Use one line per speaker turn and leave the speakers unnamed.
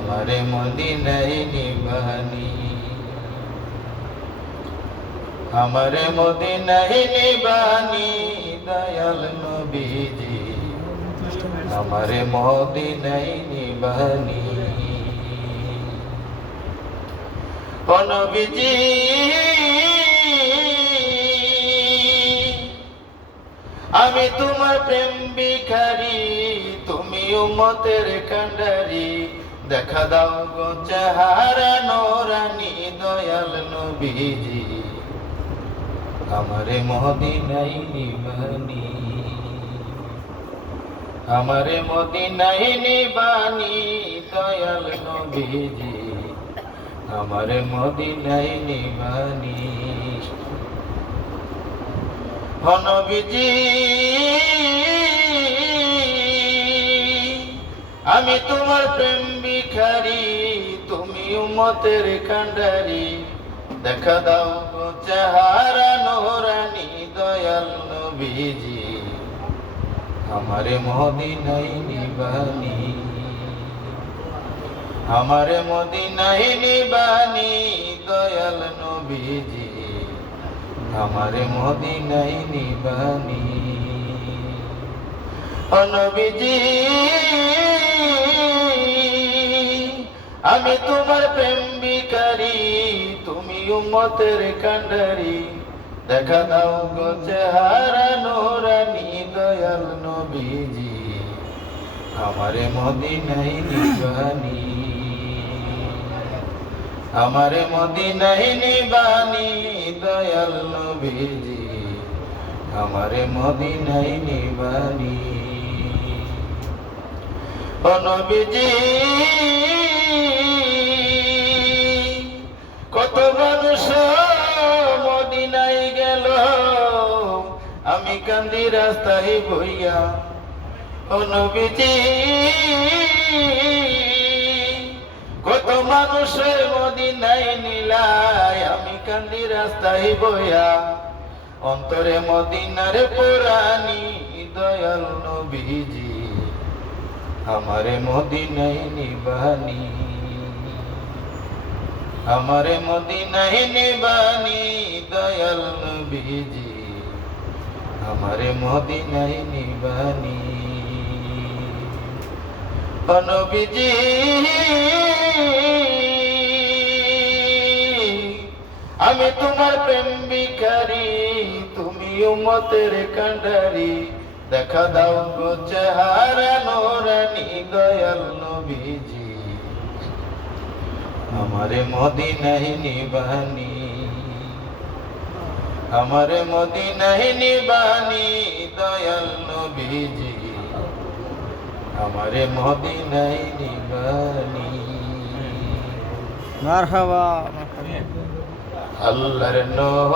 আমারে মদিনায় নিবানি। আমারে মদিনায় নিবানি, দয়াল নবীজি। আমারে মদিনায় নিবানি। ও নবীজি, আমি তোমার প্রেম ভিখারি, তুমি উমতের কান্ডারি। দেখা দাও গো চেহারা নোরানি দয়াল নবীজি। আমারে মদিনাই নিবানি। আমারে মদিনাই নিবানি দয়াল নবীজি। আমারে মদিনাই নিবানি। হনবিজি আমি তোমার প্রেম ভিখারি তুমি উমতের কান্ডারি দেখা দাও চেহারা নোরানি দয়াল নবীজি। আমারে মদিনাই নিবানি। আমারে মদিনাই নিবানি, দয়াল নবীজি। আমারে মদিনাই নিবানি। অনবিজি আমি তোমার প্রেম ভিখারি তুমি উম্মতের কান্ডারি দেখা দাও গো চেহারা নোরানি দয়াল নবীজি। আমারে মদিনাই নিবানি। আমারে মদিনাই নিবানি দয়াল নবীজি। আমারে মদিনাই নিবানি। ও নবীজি কত মানুষ মদিনাই গেল। আমি কান্দি রাস্তায় বইয়া, ও নবীজি, কত মানুষের মদিনাই নিলায় আমি কান্দি রাস্তায় বইয়া, অন্তরে মদিনার পুরানি দয়াল নবীজি, আমারে মদিনাই নিবানি। আমারে মদিনাই নিবানি দয়াল নবীজি, আমারে মদিনাই নিবানি। নবীজি, আমি তোমার প্রেম ভিখারি তুমি উমতের কান্ডারি দেখা দাও গো চেহারা নোরানি দয়াল নবীজি। আমারে মদিনাই নিবানি আমারে মদিনাই নিবানি দয়াল নবীজি আমারে মদিনাই নিবানি
মারহাবা।
আল্লাহর নহ